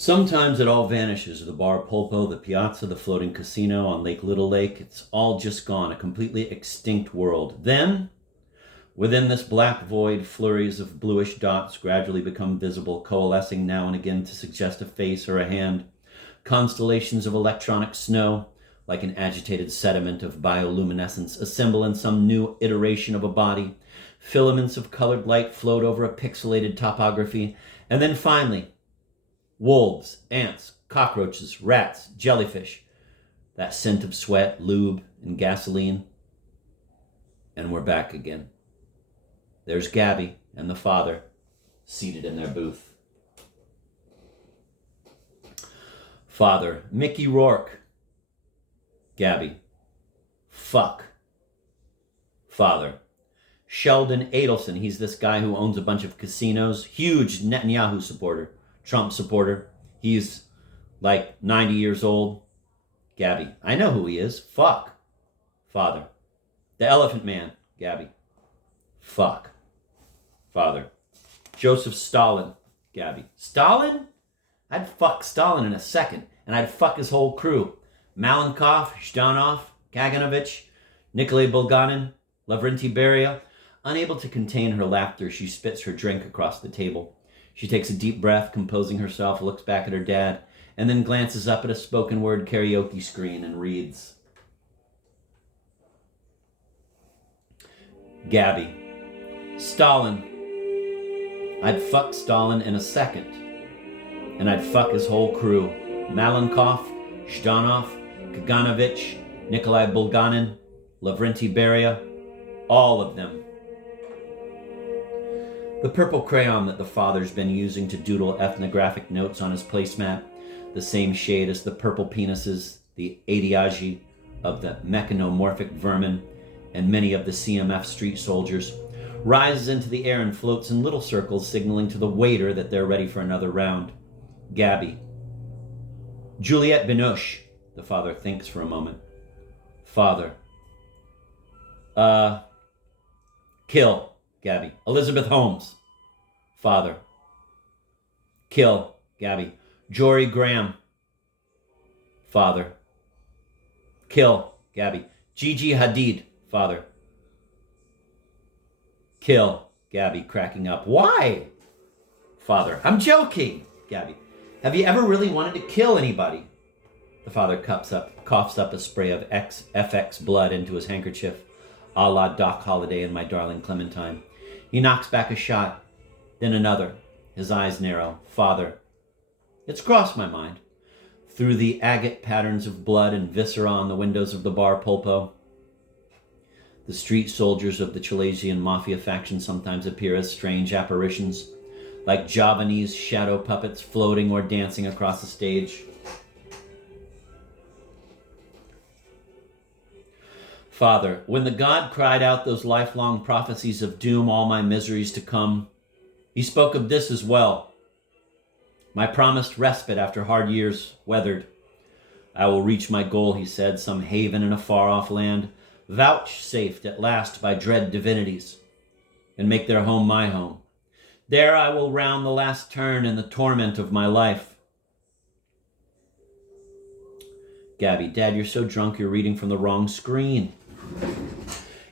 Sometimes it all vanishes. The bar Polpo, the piazza, the floating casino on Lake Little Lake. It's all just gone, a completely extinct world. Then, within this black void, flurries of bluish dots gradually become visible, coalescing now and again to suggest a face or a hand. Constellations of electronic snow, like an agitated sediment of bioluminescence, assemble in some new iteration of a body. Filaments of colored light float over a pixelated topography. And then finally, wolves, ants, cockroaches, rats, jellyfish, that scent of sweat, lube, and gasoline. And we're back again. There's Gabby and the father seated in their booth. Father, Mickey Rourke. Gabby, fuck. Father, Sheldon Adelson. He's this guy who owns a bunch of casinos. Huge Netanyahu supporter. Trump supporter. He's like 90 years old. Gabby, I know who he is. Fuck. Father, the Elephant Man. Gabby, fuck. Father, Joseph Stalin. Gabby, Stalin? I'd fuck Stalin in a second, and I'd fuck his whole crew. Malenkov, Zhdanov, Kaganovich, Nikolai Bulganin, Lavrenti Beria. Unable to contain her laughter, she spits her drink across the table. She takes a deep breath, composing herself, looks back at her dad, and then glances up at a spoken word karaoke screen and reads. Gabby, Stalin. I'd fuck Stalin in a second, and I'd fuck his whole crew. Malenkov, Zhdanov, Kaganovich, Nikolai Bulganin, Lavrenti Beria, all of them. The purple crayon that the father's been using to doodle ethnographic notes on his placemat, the same shade as the purple penises, the adiaji of the mechanomorphic vermin, and many of the CMF street soldiers, rises into the air and floats in little circles, signaling to the waiter that they're ready for another round. Gabby. Juliette Binoche. The father thinks for a moment. Father. Kill. Gabby. Elizabeth Holmes. Father. Kill. Gabby. Jory Graham. Father. Kill. Gabby. Gigi Hadid. Father. Kill. Gabby, cracking up. Why? Father. I'm joking. Gabby. Have you ever really wanted to kill anybody? The father coughs up a spray of FX blood into his handkerchief, a la Doc Holliday and My Darling Clementine. He knocks back a shot, then another. His eyes narrow. Father. It's crossed my mind. Through the agate patterns of blood and viscera on the windows of the bar Polpo, the street soldiers of the Chilesian mafia faction sometimes appear as strange apparitions, like Javanese shadow puppets floating or dancing across the stage. Father, when the God cried out those lifelong prophecies of doom, all my miseries to come, he spoke of this as well. My promised respite after hard years weathered. I will reach my goal, he said, some haven in a far-off land, vouchsafed at last by dread divinities, and make their home my home. There I will round the last turn in the torment of my life. Gabby, Dad, you're so drunk you're reading from the wrong screen.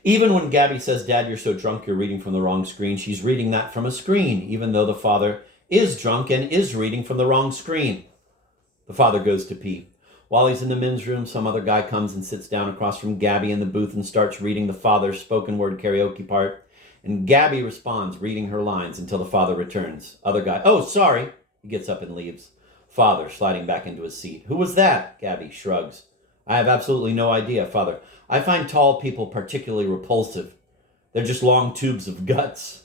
Even when Gabby says, Dad, you're so drunk you're reading from the wrong screen, she's reading that from a screen, even though the father is drunk and is reading from the wrong screen. The father goes to pee. While he's in the men's room, some other guy comes and sits down across from Gabby in the booth and starts reading the father's spoken word karaoke part. And Gabby responds, reading her lines until the father returns. Other guy, oh, sorry. He gets up and leaves. Father, sliding back into his seat. Who was that? Gabby shrugs. I have absolutely no idea, Father. I find tall people particularly repulsive. They're just long tubes of guts.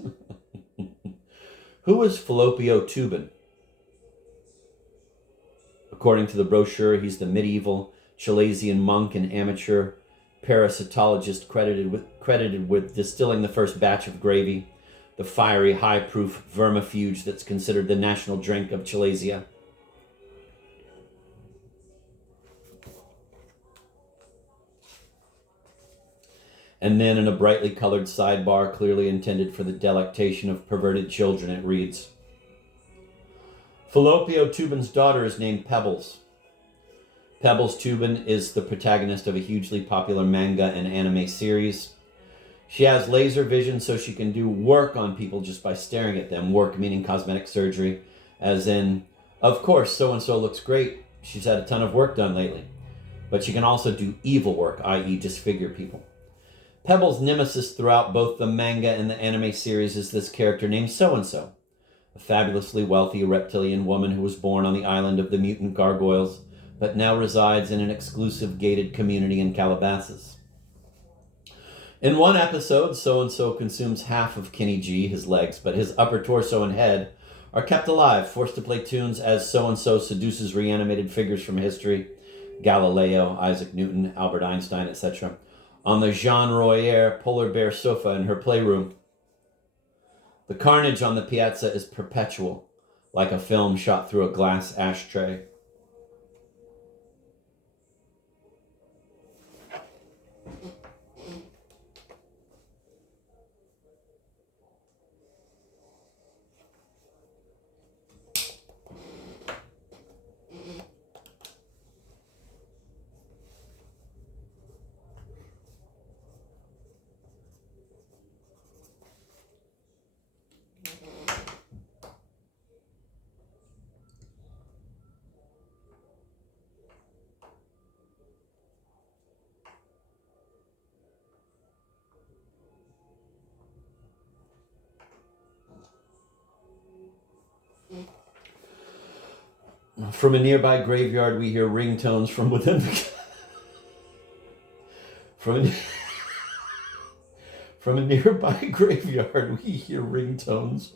Who is Falloppio Tubin? According to the brochure, he's the medieval Chilesian monk and amateur parasitologist credited with distilling the first batch of gravy, the fiery, high-proof vermifuge that's considered the national drink of Chilesia. And then in a brightly colored sidebar clearly intended for the delectation of perverted children, it reads, Falloppio Tubin's daughter is named Pebbles. Pebbles Tubin is the protagonist of a hugely popular manga and anime series. She has laser vision so she can do work on people just by staring at them. Work meaning cosmetic surgery, as in, of course, so-and-so looks great. She's had a ton of work done lately. But she can also do evil work, i.e. disfigure people. Pebbles' nemesis throughout both the manga and the anime series is this character named So-and-so, a fabulously wealthy reptilian woman who was born on the island of the mutant gargoyles, but now resides in an exclusive gated community in Calabasas. In one episode, So-and-so consumes half of Kenny G, his legs, but his upper torso and head are kept alive, forced to play tunes as So-and-so seduces reanimated figures from history, Galileo, Isaac Newton, Albert Einstein, etc., on the Jean Royer polar bear sofa in her playroom. The carnage on the piazza is perpetual, like a film shot through a glass ashtray. From a nearby graveyard, we hear ringtones from within the... From a nearby graveyard, we hear ringtones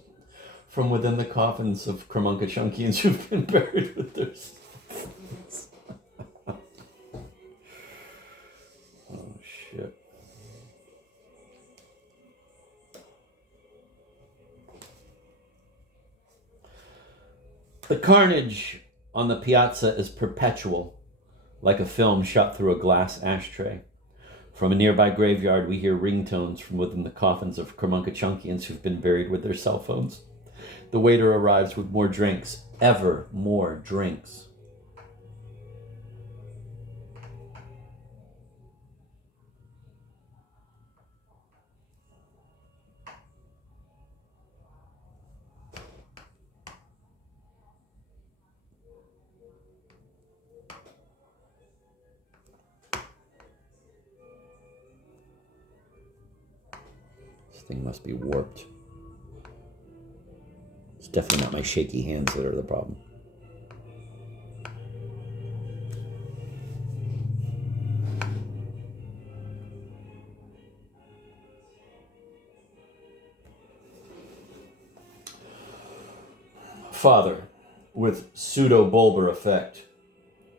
from within the coffins of Kramunka-Chunkians who've been buried with their sons. Oh, shit. The carnage on the piazza is perpetual, like a film shot through a glass ashtray. From a nearby graveyard, we hear ringtones from within the coffins of Kramunka-Chunkians who've been buried with their cell phones. The waiter arrives with more drinks, ever more drinks. This thing must be warped. It's definitely not my shaky hands that are the problem. Father, with pseudo-bulbar effect,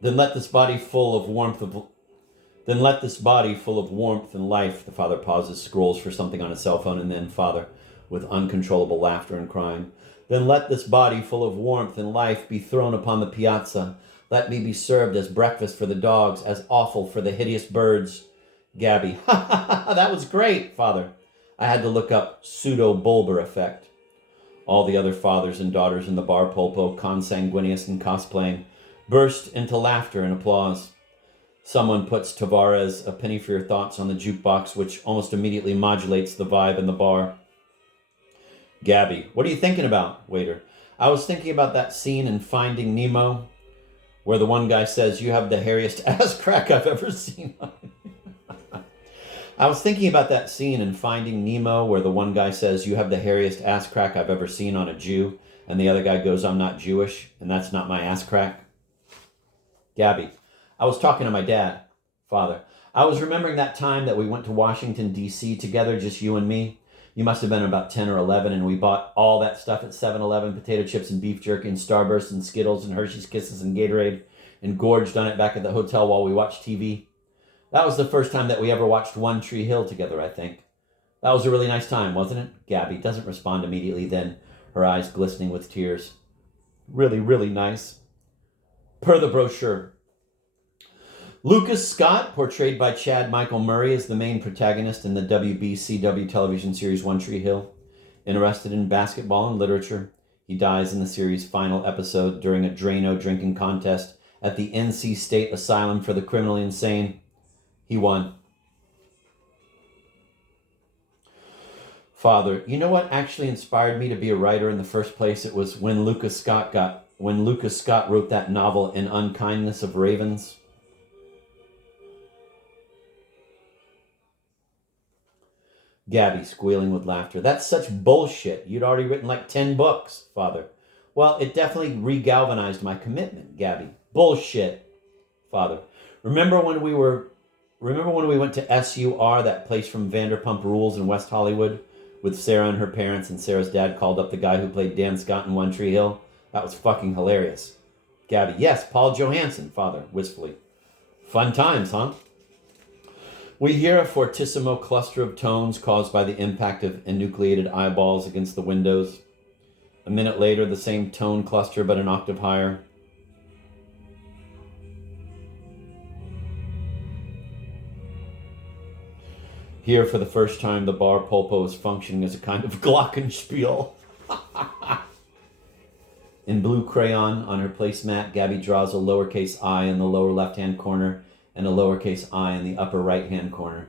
then let this body full of warmth and life. The father pauses, scrolls for something on his cell phone, and then Father, with uncontrollable laughter and crying, then let this body full of warmth and life be thrown upon the piazza. Let me be served as breakfast for the dogs, as offal for the hideous birds. Gabby, ha ha ha, that was great, Father. I had to look up pseudo-bulbar effect. All the other fathers and daughters in the bar, Polpo, consanguineous and cosplaying, burst into laughter and applause. Someone puts Tavares' A Penny for Your Thoughts on the jukebox, which almost immediately modulates the vibe in the bar. Gabby, what are you thinking about, waiter? I was thinking about that scene in Finding Nemo, where the one guy says, you have the hairiest ass crack I've ever seen. I was thinking about that scene in Finding Nemo where the one guy says, you have the hairiest ass crack I've ever seen on a Jew, and the other guy goes, I'm not Jewish, and that's not my ass crack. Gabby, I was talking to my dad. Father, I was remembering that time that we went to Washington, D.C. together, just you and me. You must have been about 10 or 11, and we bought all that stuff at 7-Eleven, potato chips and beef jerky and Starburst and Skittles and Hershey's Kisses and Gatorade, and gorged on it back at the hotel while we watched TV. That was the first time that we ever watched One Tree Hill together, I think. That was a really nice time, wasn't it? Gabby doesn't respond immediately, then her eyes glistening with tears. Really, really nice. Per the brochure. Lucas Scott, portrayed by Chad Michael Murray, is the main protagonist in the WBCW television series One Tree Hill. Interested in basketball and literature, He dies in the series' final episode during a Drano drinking contest at the NC State Asylum for the Criminally Insane. He won. Father, you know what actually inspired me to be a writer in the first place? It was when Lucas Scott wrote that novel, An Unkindness of Ravens. Gabby, squealing with laughter. That's such bullshit. You'd already written like 10 books, Father. Well, it definitely re-galvanized my commitment, Gabby. Bullshit, Father. Remember when we went to SUR, that place from Vanderpump Rules in West Hollywood, with Sarah and her parents, and Sarah's dad called up the guy who played Dan Scott in One Tree Hill? That was fucking hilarious. Gabby, yes, Paul Johansson, Father, wistfully. Fun times, huh? We hear a fortissimo cluster of tones caused by the impact of enucleated eyeballs against the windows. A minute later, the same tone cluster, but an octave higher. Here, for the first time, the bar pulpo is functioning as a kind of glockenspiel. In blue crayon on her placemat, Gabby draws a lowercase I in the lower left-hand corner and a lowercase I in the upper right-hand corner.